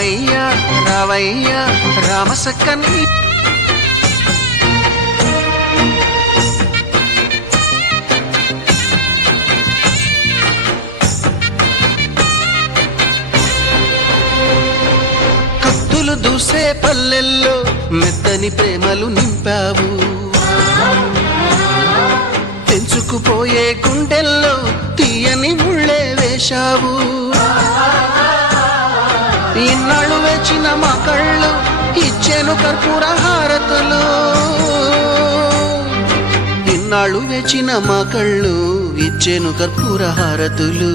రావయ్యా రామసక్కని. కత్తులు దూసే పల్లెల్లో మెత్తని ప్రేమలు నింపావు. తెంచుకుపోయే గుండెల్లో తీయని ముళ్ళే వేశావు. ఇన్నాళ్ళు వేచిన మా కళ్ళు ఇచ్చేను కర్పూర హారతులు ఇన్నాళ్ళు వేచిన మా కళ్ళు ఇచ్చేను కర్పూర హారతులు